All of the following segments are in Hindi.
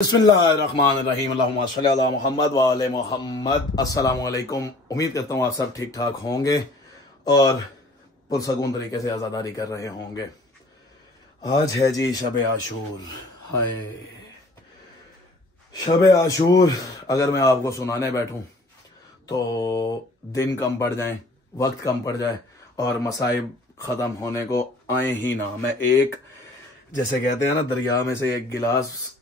बिस्मिल्लाहिर्रहमानिर्रहीम अल्लाहुम्मा सल्ली अला मुहम्मद व आले मुहम्मद। अस्सलाम वालेकुम। उम्मीद करता हूँ आप सब ठीक ठाक होंगे और पुरसकून तरीके से आज़ादारी कर रहे होंगे। आज है जी शब आशूर। हाय शब आशूर, अगर मैं आपको सुनाने बैठूं तो दिन कम पड़ जाए, वक्त कम पड़ जाए और मसाइब ख़त्म होने को आए ही ना। मैं एक, जैसे कहते हैं ना, दरिया में से एक गिलास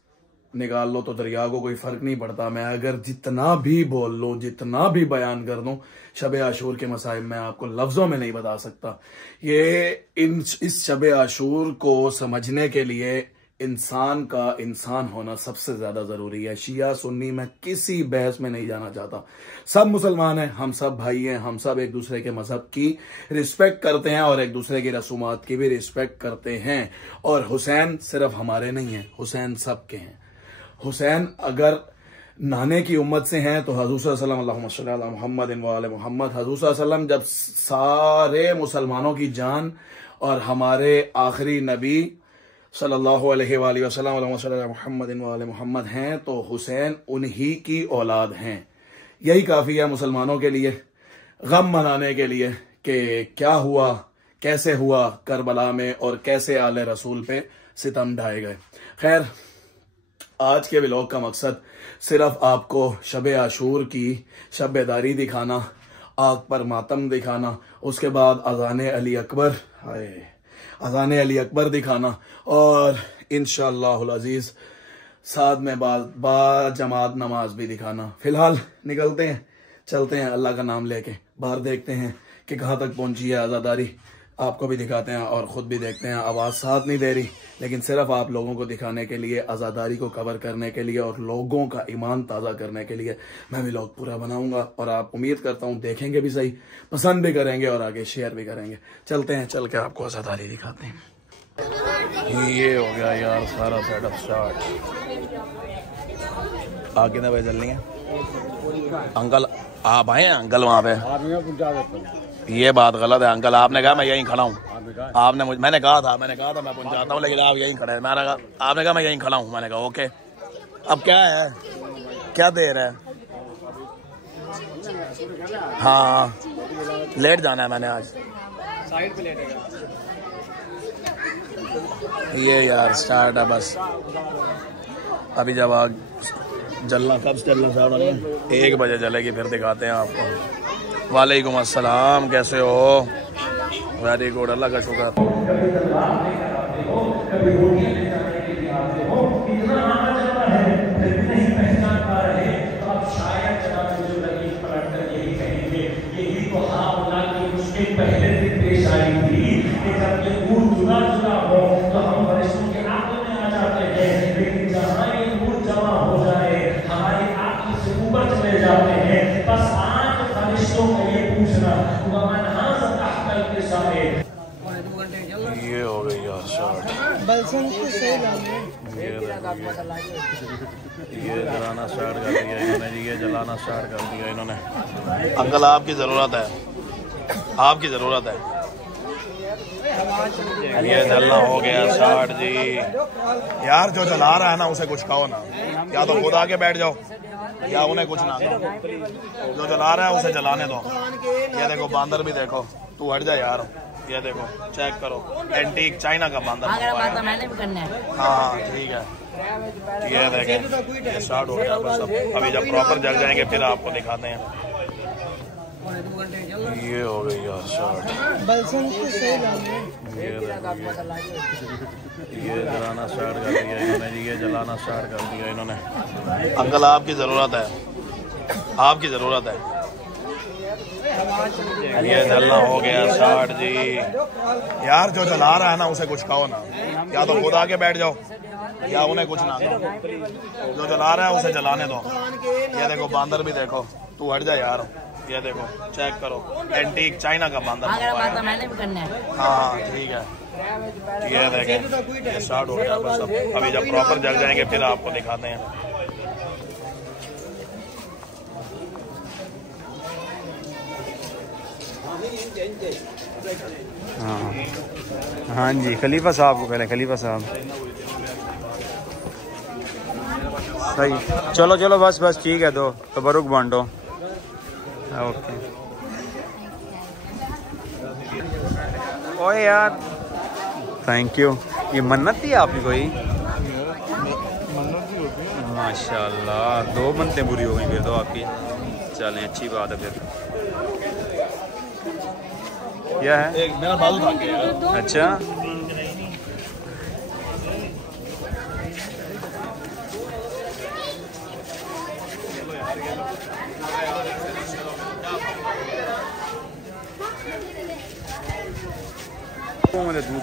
निकाल लो तो दरिया को कोई फर्क नहीं पड़ता। मैं अगर जितना भी बोल लूँ, जितना भी बयान कर दूं, शब आशूर के मसाइब मैं आपको लफ्जों में नहीं बता सकता। इस शब आशूर को समझने के लिए इंसान का इंसान होना सबसे ज्यादा जरूरी है। शिया सुन्नी मैं किसी बहस में नहीं जाना चाहता। सब मुसलमान हैं, हम सब भाई हैं, हम सब एक दूसरे के मजहब की रिस्पेक्ट करते हैं और एक दूसरे की रसूमात की भी रिस्पेक्ट करते हैं। और हुसैन सिर्फ हमारे नहीं हैं, हुसैन सबके हैं। हुसैन अगर नाने की उम्मत से हैं तो हजूर सल्लल्लाहु अलैहि वसल्लम मोहम्मद व आले मोहम्मद, हजूर सल्लल्लाहु जब सारे मुसलमानों की जान और हमारे आखिरी नबी सल्लल्लाहु अलैहि वसल्लम मोहम्मद व आले मोहम्मद हैं तो हुसैन उन्हीं की औलाद हैं। यही काफ़ी है मुसलमानों के लिए गम मनाने के लिए कि क्या हुआ, कैसे हुआ करबला में और कैसे आले रसूल पे सितम ढाए गए। खैर, आज के व्लॉग का मकसद सिर्फ आपको शब आशूर की शब बेदारी दिखाना, आग पर मातम दिखाना, उसके बाद अज़ान अली अकबर, अज़ान अली अकबर दिखाना और इंशाअल्लाहुल अज़ीज़ साथ में बाद जमात नमाज भी दिखाना। फिलहाल निकलते हैं, चलते हैं अल्लाह का नाम लेके बाहर, देखते हैं कि कहाँ तक पहुंची है आज़ादारी। आपको भी दिखाते हैं और ख़ुद भी देखते हैं। आवाज़ साथ नहीं दे रही, लेकिन सिर्फ आप लोगों को दिखाने के लिए, आज़ादारी को कवर करने के लिए और लोगों का ईमान ताज़ा करने के लिए मैं भी व्लॉग पूरा बनाऊंगा और आप उम्मीद करता हूँ देखेंगे भी सही, पसंद भी करेंगे और आगे शेयर भी करेंगे। चलते हैं, चल के आपको आज़ादारी दिखाते हैं। ये हो गया यार सारा सेटअप स्टार्ट। आगे कितने बजे चलनी है अंकल? आप आए हैं अंकल वहाँ पे? ये बात गलत है अंकल, आपने कहा मैं यहीं खड़ा हूँ। मैंने कहा था मैं पहुंचाता हूँ, लेकिन आप यहीं खड़े हैं। आपने कहा मैं यहीं खड़ा हूँ, मैंने कहा ओके। अब क्या है, क्या देर है? हाँ, लेट जाना है मैंने आज। साइड पे लेटेगा। ये यार स्टार्ट है बस। अभी जब आग जलना, कब चलना स्टार्ट होगा? 1 बजे जलेगी, फिर दिखाते हैं आपको। वालेकुम अस्सलाम, कैसे हो? वेरी गुड, अल्लाह का शुक्र। ये हो गई यार शॉट। ये जलाना स्टार्ट कर दिया इन्होंने जी, ये जलाना स्टार्ट कर दिया इन्होंने। अंकल आपकी ज़रूरत है, आपकी ज़रूरत है। ये जलना हो गया स्टार्ट जी। यार जो जला रहा है ना उसे कुछ कहो ना, या तो खुद आके बैठ जाओ या उन्हें कुछ ना कहो। जो जला रहा है उसे जलाने दो। ये देखो बांदर भी देखो, तू हट जा यार। ये देखो, चेक करो, एंटीक चाइना का बांदर। मैंने भी करना है। हाँ ठीक है, ये देखें, ये स्टार्ट हो गया बस। अभी जब प्रॉपर जल जाएंगे फिर आपको दिखाते हैं। ये हो गई यार शॉट। ये जलाना स्टार्ट कर दिया इन्होंने जी, ये जलाना स्टार्ट कर दिया इन्होंने। अंकल आपकी ज़रूरत है, आपकी ज़रूरत है। ये जलना हो गया स्टार्ट जी। यार जो जला रहा है ना उसे कुछ कहो ना, या तो खुद आके बैठ जाओ या उन्हें कुछ ना कहो। जो जला रहा है उसे जलाने दो। ये देखो बांदर भी देखो, तू हट जा यार। ये देखो, चेक करो, एंटीक चाइना का बांदर। मैंने भी करना है। हाँ ठीक है, ये देखें, ये स्टार्ट हो गया बस। अभी जब प्रॉपर जल जाएंगे फिर आपको दिखाते हैं। हाँ जी, खलीफा साहब को पहले, खलीफा साहब। सही। चलो चलो बस बस ठीक है, दो तबरुक बांटो। ओके। ओए यार थैंक यू। ये मन्नत थी आपकी कोई? माशाल्लाह 2 मन्नतें पूरी हो गई फिर तो आपकी। चलें अच्छी बात है फिर। क्या है? एक मेरा बाल भाग गया। अच्छा मुझे दूध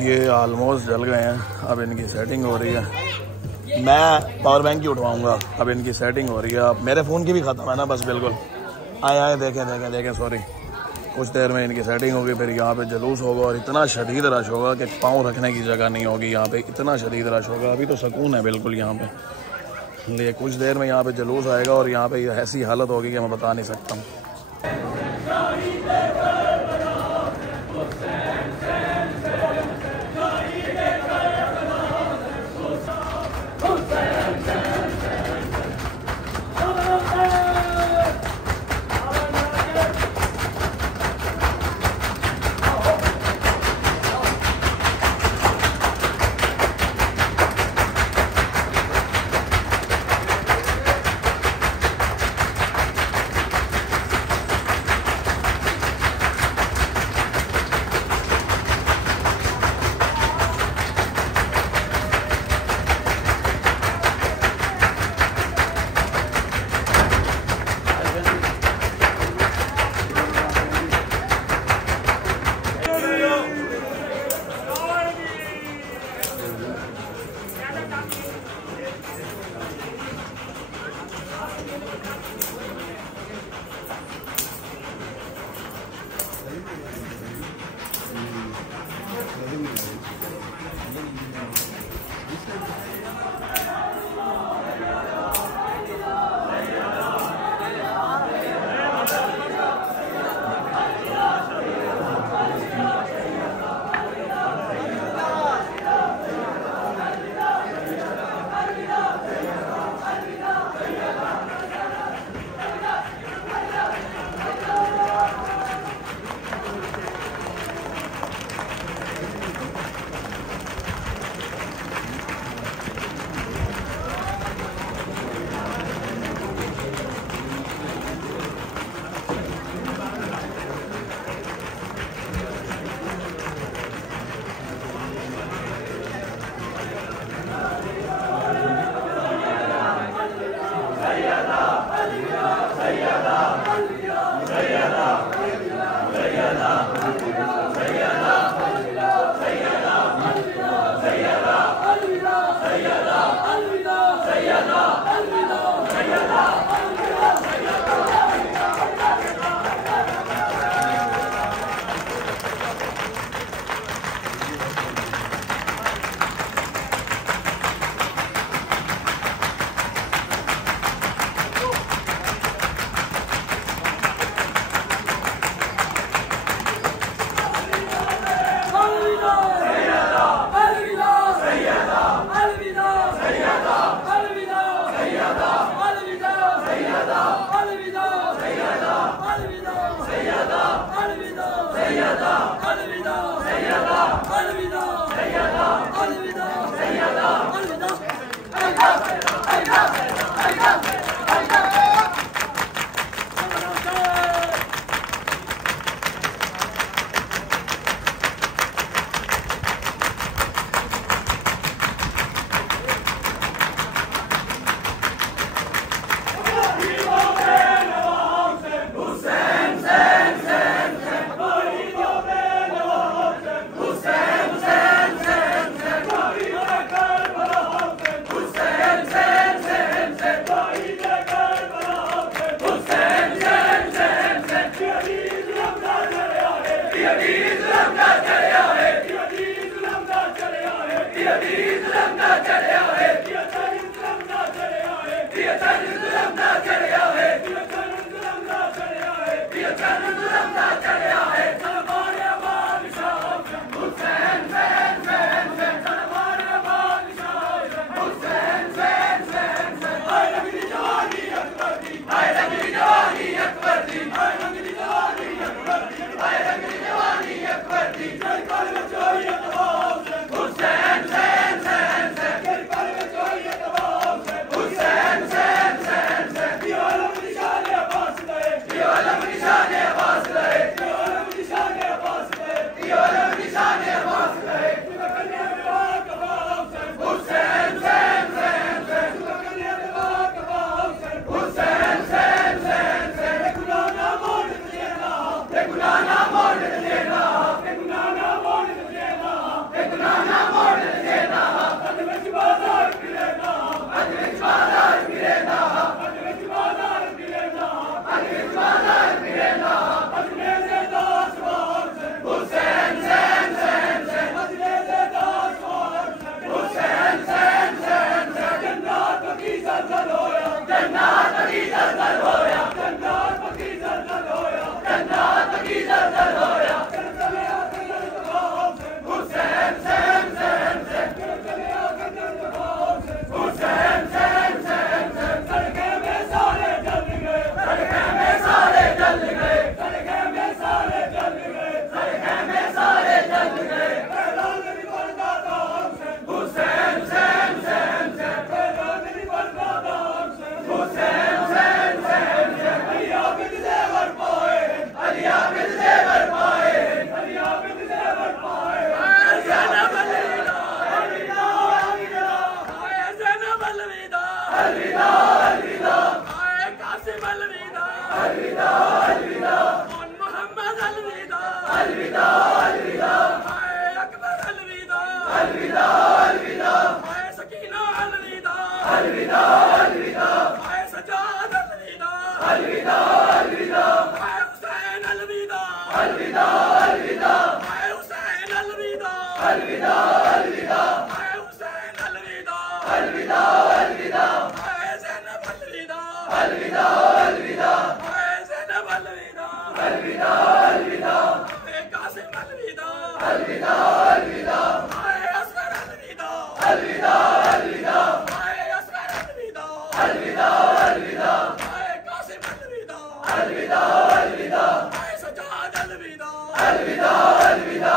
ये ऑलमोस्ट जल गए हैं, अब इनकी सेटिंग हो रही है। मैं पावर बैंक ही उठवाऊंगा, अब इनकी सेटिंग हो रही है। अब मेरे फ़ोन की भी ख़त्म है ना, बस बिल्कुल। आए आए देखें देखें देखें, सॉरी। कुछ देर में इनकी सेटिंग होगी, फिर यहाँ पे जुलूस होगा और इतना शदीद रश होगा कि पाँव रखने की जगह नहीं होगी यहाँ पे, इतना शदीद रश होगा। अभी तो सुकून है बिल्कुल यहाँ पे, लेकिन कुछ देर में यहाँ पे जुलूस आएगा और यहाँ पे ऐसी हालत होगी कि मैं बता नहीं सकता हूँ। अलविदा अलविदा, मोहम्मद अलविदा अलविदा अलविदा, अकबर अलविदा अलविदा अलविदा, सकीना अलविदा अलविदा अलविदा, सजाद अलविदा अलविदा अलविदा, हुसैन अलविदा अलविदा अलविदा, हुसैन अलविदा अलविदा अलविदा, हुसैन अलविदा अलविदा अलविदा, ज़ैनब अलविदा अलविदा अलविदा, ज़ैनब अलविदा अलविदा अलविदा, कासिम अलविदा अलविदा अलविदा, असगर अलविदा अलविदा अलविदा, असगर अलविदा अलविदा अलविदा, कासिम अलविदा अलविदा अलविदा, सजाद अलविदा अलविदा अलविदा,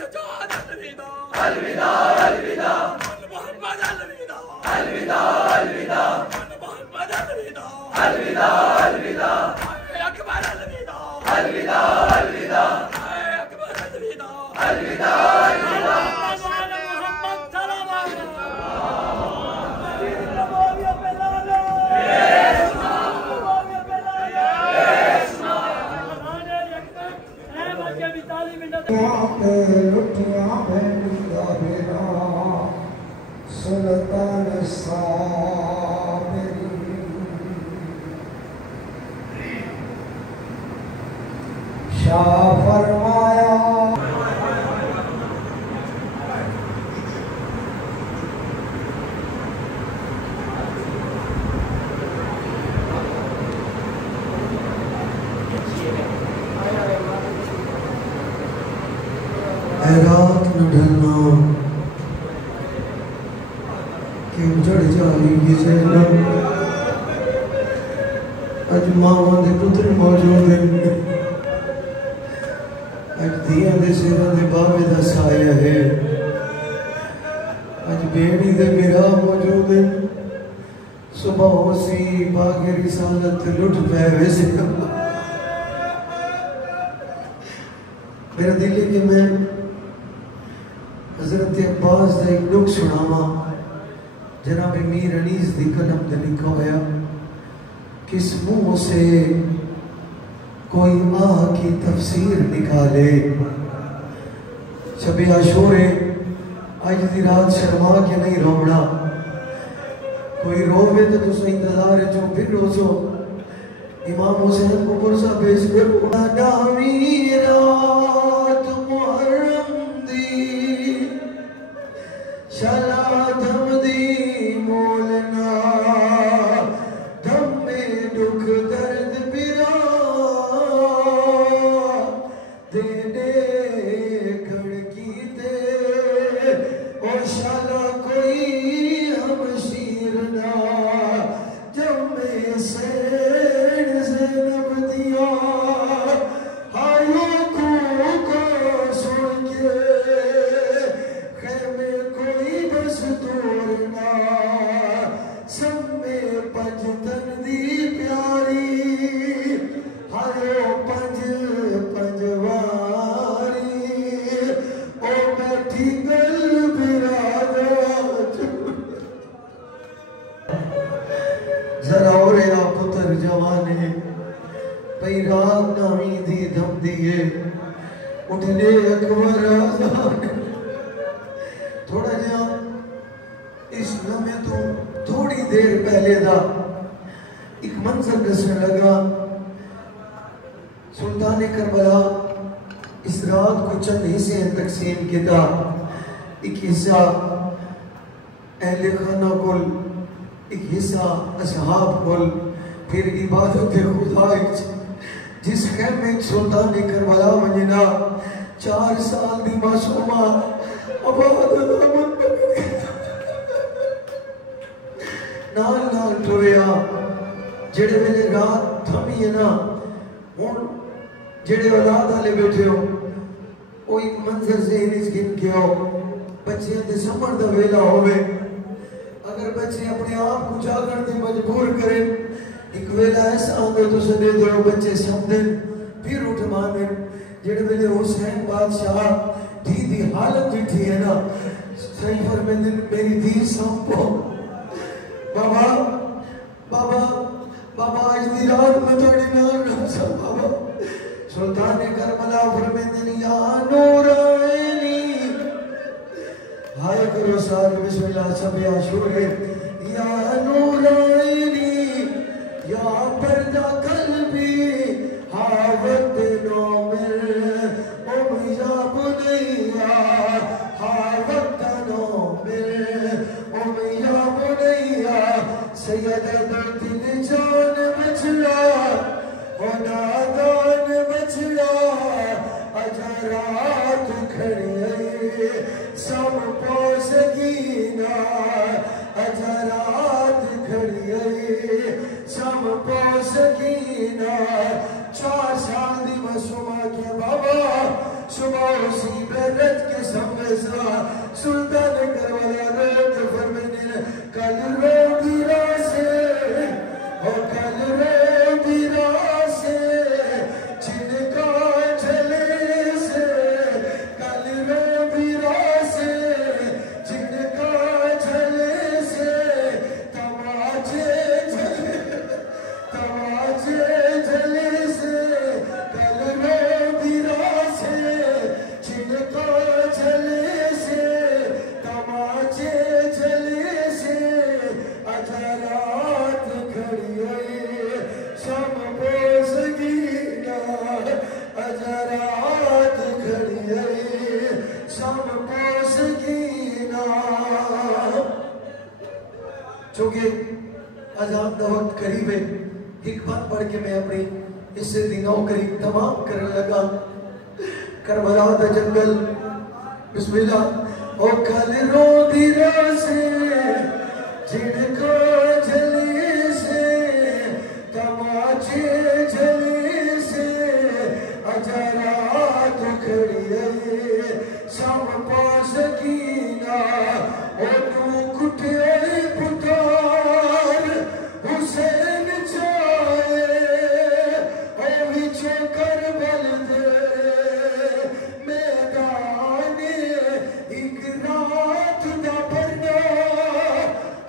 सजाद अलविदा अलविदा अलविदा, मोहम्मद अलविदा अलविदा अलविदा, मोहम्मद अलविदा अलविदा अलविदा, अकबर अलविदा अलविदा अलविदा, अकबर अलविदा अलविदा अलविदा, मोहम्मद सुल्तान साबिरी शाह फरमाया रात न ढलना कि उजड़ जाएगी जहनम। अज मावां दे पुत्र मौजूद हैं, अज दियां दे सिरां दे बावे दा साया है, अज बेड़ी दे मेरा मौजूद है। सुबह होसी बागे रिसालत लुट पै वैसे मेरा दिल है कि मैं हजरत अब्बास का एक दुख सुनावा। जनाब मीर अनीस दी कलम दे लिखा होया, किस मुंह से कोई आह की तफसीर निकाले। शबे आशूरे अज दी रात शर्मा के नहीं रोना, कोई रोवे तो तुम इंतजार चो फिर रोजो। इमाम हुसैन को पुरसा पेश करो। शला धम दी मोलना धम में दुख दर्द बिरा देने खड़की ते ओ शाला कोई हम शीरना जब में सैन ज़ैनब दिया हायो को सुन के खैमे कोई बस तोड़ना सब में पंजतन दी प्यारी हायो पंज पंजवारी ओ बैठी गल बिरादा जरा और या पुत्र जवाने पई रात नामी दी दम दिए उठने अकबर आजान। थोड़ा जा इस लम्हे तो थोड़ी देर पहले दा एक मंजर दसने लगा। सुल्तान करबला इस रात को चंद हिस्से तकसीम किया। एक हिस्सा अहले खाना कुल, एक हिस्सा असहाब कुल, फिर इबादत खुदा जिस खैमे सुल्तान करबला वंजना 4 साल दी मासूमा नाल नाल टुरिया। जेड़े वेले रात थमी है ना, हुण जेड़े औलाद वाले बैठे हो वो एक मंजर से गिन के आओ। बच्चियां दे समझ दा वेला होवे, अगर बच्चे अपने आप को जागण ते मजबूर करें, एक वेला ऐसा आंदे तो सदे दो बच्चे समझन फिर उठ माने। जेड़े वेले हुसैन बादशाह धी दी हालत दिठी है ना, सही फरमांदे मेरी धी संभो बाबा बाबा बाबा आज दी रात में थोड़ी नाल सुल्तान करबला फरमाते या नूरानी हाय करो साथ बिस्मिल्लाह सब या शूरे या नूरानी या पर्दा कल्बी हावत नो मिल या बुनैया हावत नो मिल या बुनैया सैयदा दिल जान बचड़ा ओ नादान बचड़ा अजरात खड़े सब पोसगीना अजरात खड़े सब पोसगीना 4 साल दी मसूमा के बाबा सुबह उसी बेरत के समझा सुल्तान करबला रोत फरमाने कल रोगी रासे ओ कल रोगी रासे जिनका चले से कल रोगी रासे जिनका चले से तमाचे चले से कल रोगी रासे जिनका चले से तमाचे चले से अजरात खड़िए सब पोसगीना अजरात खड़िए सब पोसगीना चूंकि अजान का वक्त करीब है एक बात पढ़ के मैं अपनी इससे दिनों करीब तमाम करने लगा करबला दा जंगल बिस्मिल्लाह ओ कल रो दी रासे जिनको जले से तमाचे जले से अजरात खड़िए सब पोसगीना ओ तू कुठे पुतार हुसैन जाए ओ विचो करबल दे मैदान एक रात दा भरना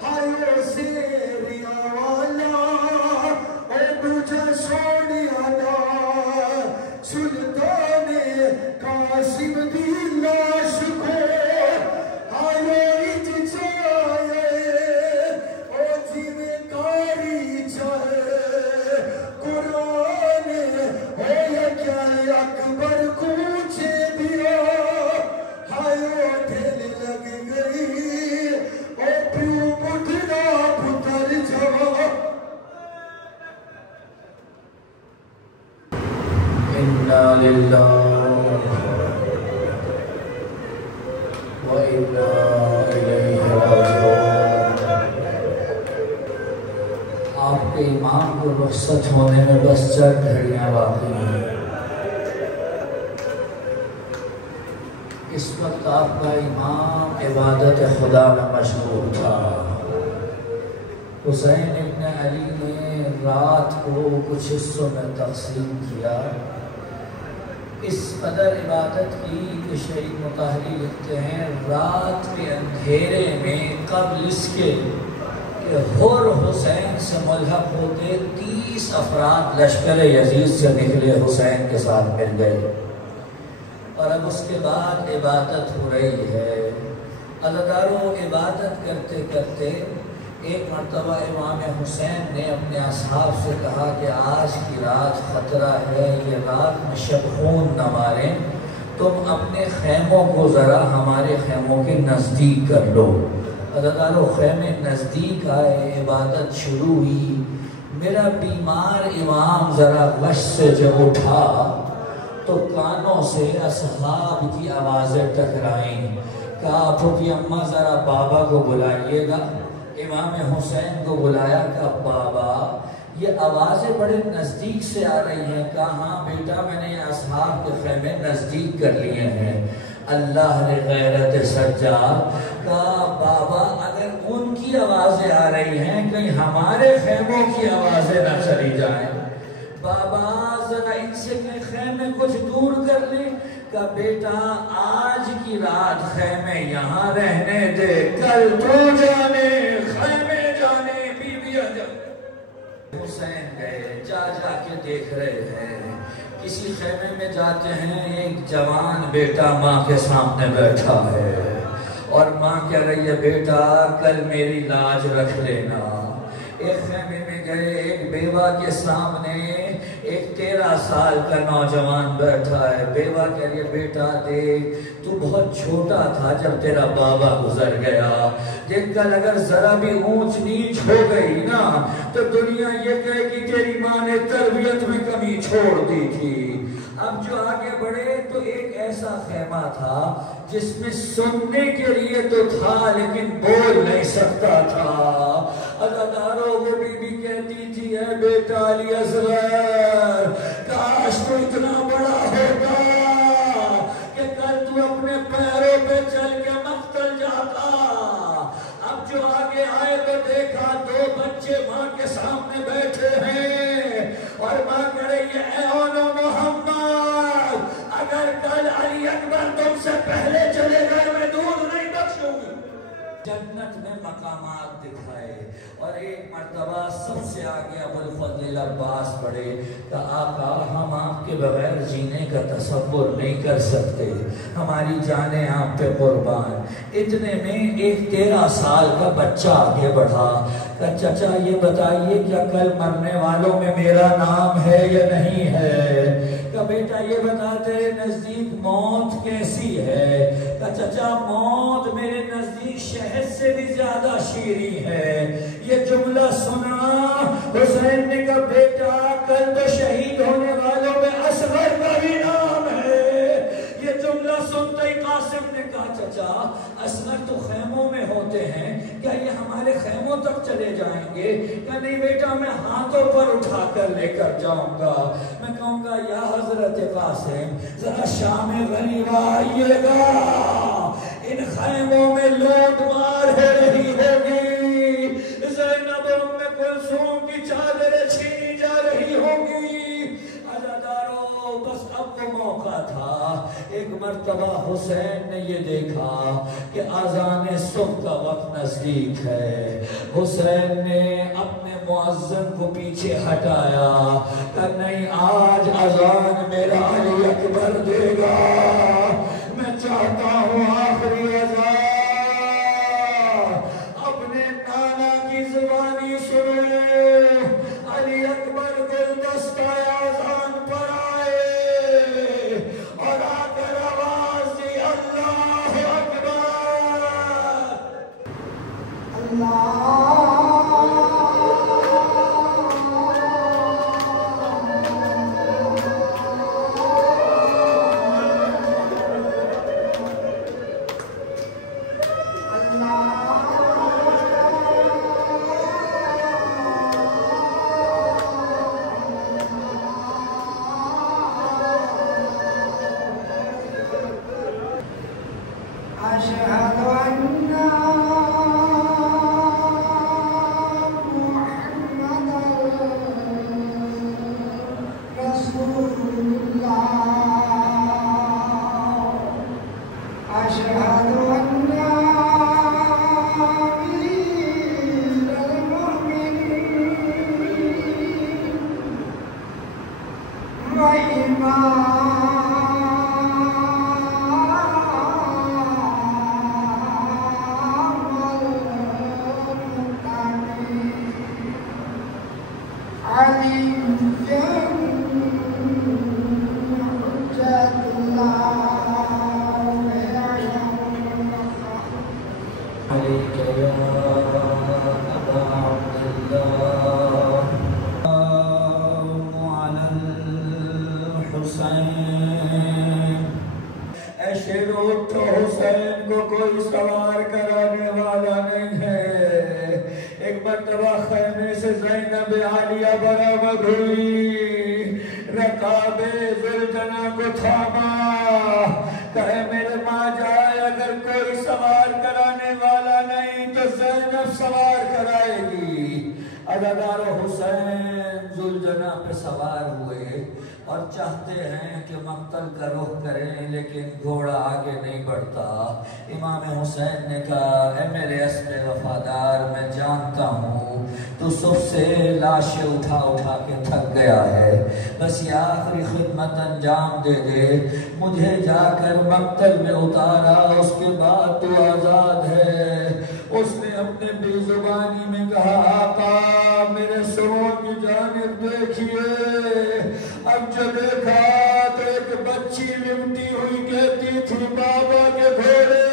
हायो सेरिया वाला ओ दूजा सोनिया दा सुल्तान कासिम दी लाश को हायो इच जाए ओ जीवे कारी जाए कुरान हो या क्या अकबर कूचे दिया हायो ढेल लग गई ओ प्यू बुढ़ा पुतर जवा इन्ना लिल्लाहि व इन्ना इलैहि राजिऊन। आपके इमाम को रुखसत होने में बस 4 घड़ियां बाकी हैं। इस वक्त आपका इमाम इबादत खुदा में मशगूल था। हुसैन इब्न अली ने रात को कुछ हिस्सों में तकसीम किया। इस कदर इबादत की कि शहीद मुताहरी लिखते हैं रात के अंधेरे में कब्ल इसके कि हुर हुसैन से मुल्हक होते 30 अफराद लश्कर यजीद से निकले हुसैन के साथ मिल गए और अब उसके बाद इबादत हो रही है। अज़ादारों इबादत करते करते एक मरतबा इमाम हुसैन ने अपने असहाब से कहा कि आज की रात ख़तरा है, ये रात में शब-खून न मारें, तुम अपने खेमों को ज़रा हमारे खेमों के नज़दीक कर लो। अज़ादारों खेमे नज़दीक आए, इबादत शुरू हुई। मेरा बीमार इमाम ज़रा गश से जब उठा तो कानों से असहाब की आवाज़ें टकराईं। कहा फूफी अम्मा ज़रा बाबा को बुलाइएगा। इमाम हुसैन को बुलाया कि बाबा ये आवाज़ें बड़े नज़दीक से आ रही हैं। कहा हाँ बेटा मैंने ये असहाब के खेमे नज़दीक कर लिए हैं। अल्लाह ने गैरत सज्जा कहा बाबा अगर उनकी आवाज़ें आ रही हैं कहीं हमारे खेमों की आवाज़ें न चली जाएं। बाबा जरा इनसे कहीं खेमे कुछ दूर कर ले। का बेटा आज की रात खेमे यहाँ रहने दे, कल तो जाने खेमे जाने बीबियां जाने। हुसैन गए, जा के देख रहे हैं, किसी खेमे में जाते हैं, एक जवान बेटा माँ के सामने बैठा है और माँ कह रही है बेटा कल मेरी लाज रख लेना। एक खेमे में गए, एक बेवा के सामने एक 13 साल का नौजवान बैठा है। बेवा कह रही है बेटा देख तू बहुत छोटा था जब तेरा बाबा गुजर गया, देख कल अगर जरा भी ऊंच नीच हो गई ना तो दुनिया ये कहे कि तेरी माँ ने तरबियत में कमी छोड़ दी थी। अब जो आगे बढ़े तो एक ऐसा खेमा था जिसमें सुनने के लिए तो था लेकिन बोल नहीं सकता था। अदादारों वो बीबी कहती थी है बेटा अली असगर काश तू इतना बड़ा होता कि कल तू अपने पैरों पे चल के मक्तल जाता। अब जो आगे आए तो देखा 2 बच्चे माँ के सामने बैठे हैं और माँ कह रही है मोहम्मद अगर कल अली अकबर तुमसे पहले चले गए मैं दूध नहीं बख्शूंगी। जन्नत में मकामात दिखाए और एक मर्तबा सबसे आगे अबुल फजल अब्बास बढ़े कि आका हम आपके बगैर जीने का तसव्वुर नहीं कर सकते, हमारी जानें आप पे कुर्बान। इतने में एक 13 साल का बच्चा आगे बढ़ा कि चाचा ये बताइए क्या कल मरने वालों में मेरा नाम है या नहीं है? का बेटा ये बता तेरे नजदीक मौत कैसी है? का चाचा मौत मेरे नजदीक शहद से भी ज्यादा शीरी है। ये जुमला सुना हुसैन ने कहा बेटा कल तो शहीद होने वालों में असगर का भी नाम है। ये जुमला सुनते ही कासिम ने कहा चाचा असगर तो खेमों में होते हैं, क्या ये हमारे खेमों तक चले जाएंगे? क्या नहीं बेटा मैं हाथों पर उठा कर लेकर जाऊंगा। मैं कहूंगा या हजरत कासिम जरा शाम गरीबा आइएगा, इन खैमों में लूट मार हो रही होगी, ज़ैनब उम्मे कुलसूम की चादरें छीनी जा रही होगी। अज़ादारों बस अब वो मौका था। एक मर्तबा हुसैन ने ये देखा कि आज़ान सुबह का वक्त नजदीक है। हुसैन ने अपने मुअज्जिन को पीछे हटाया कि नहीं आज अज़ान मेरा अली अकबर देगा, मैं चाहता हूँ आखिरी अज़ान अपने नाना की जुबानी सुने। अली अकबर गुलदस्ता अज़ान पर आए और आकर आवाज दी अल्लाह अकबर। अल्लाह सुलझना पे सवार हुए और चाहते हैं कि मक्तल का रुख करें, लेकिन घोड़ा आगे नहीं बढ़ता। इमाम हुसैन ने कहा, ऐ मेरे अस्बे वफादार, मैं जानता हूँ तू सुबह से लाशें उठा उठा के थक गया है, बस ये आखिरी खिदमत अंजाम दे दे, मुझे जाकर मक्तल में उतारा, उसके बाद तू आजाद है। उसने अपने बेजुबानी में कहा, आका मेरे सुरों की जानिब देखिए। अब जब देखा तो एक बच्ची लिपटी हुई कहती थी, बाबा के घोड़े,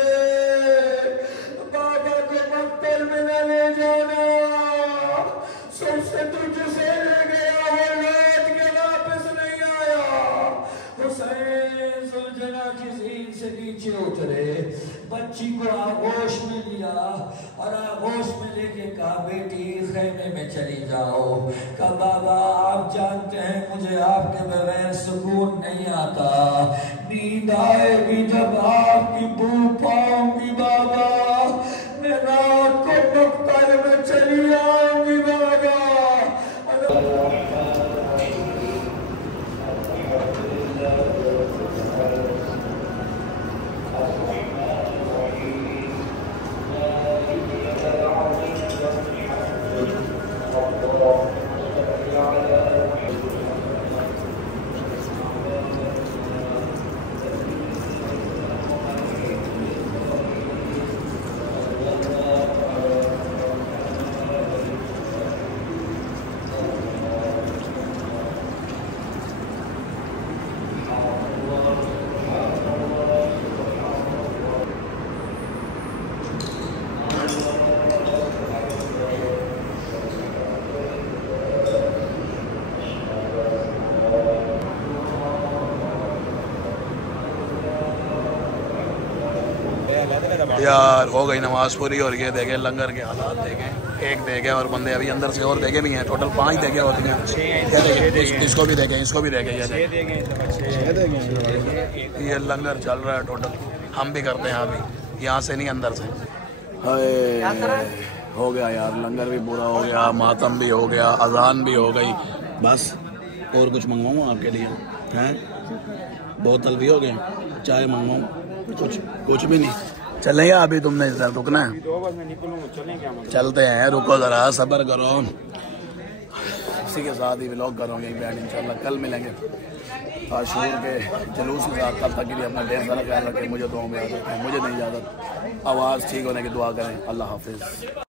बाबा को मक्तल में न ले जाना, सबसे तुझसे ले गया वो लौट के वापस नहीं आया। हुसैन सुलझना की ज़मीन से नीचे उतरे, बच्ची को आगोश में लिया और आगोश में लेके कहा, बेटी खेमे में चली जाओ। कहा, बाबा आप जानते हैं मुझे आपके बगैर सुकून नहीं आता, नींद आएगी जब आपकी बू पाऊंगी बाबा, मैं रात को मक्तल में चली आऊंगी बाबा। यार हो गई नमाज पूरी और ये देखे लंगर के हालात देखे, एक देखे और बंदे अभी अंदर से और देखे भी हैं, टोटल 5 देखे होती हैं। इसको भी देखे, इसको भी देखे, ये लंगर चल रहा है टोटल, हम भी करते हैं अभी यहाँ से नहीं अंदर से। हो गया यार, लंगर भी पूरा हो गया, मातम भी हो गया, अजान भी हो गई, बस और कुछ मंगवाऊँ आपके लिए हैं? बोतल भी हो गए, चाय मंगवाऊँ, कुछ भी नहीं। चलेंगे अभी, तुमने इधर रुकना है? चलते हैं, रुको जरा सब्र करो। इसी के साथ ही व्लॉग करूँगे इंशाल्लाह, कल मिलेंगे आशूर के जुलूस के साथ। तब तक के लिए अपना ढेर सारा ख्याल रखें, मुझे दुआ में याद रखें, मुझे नहीं इजाज़त, आवाज़ ठीक होने की दुआ करें। अल्लाह हाफिज़।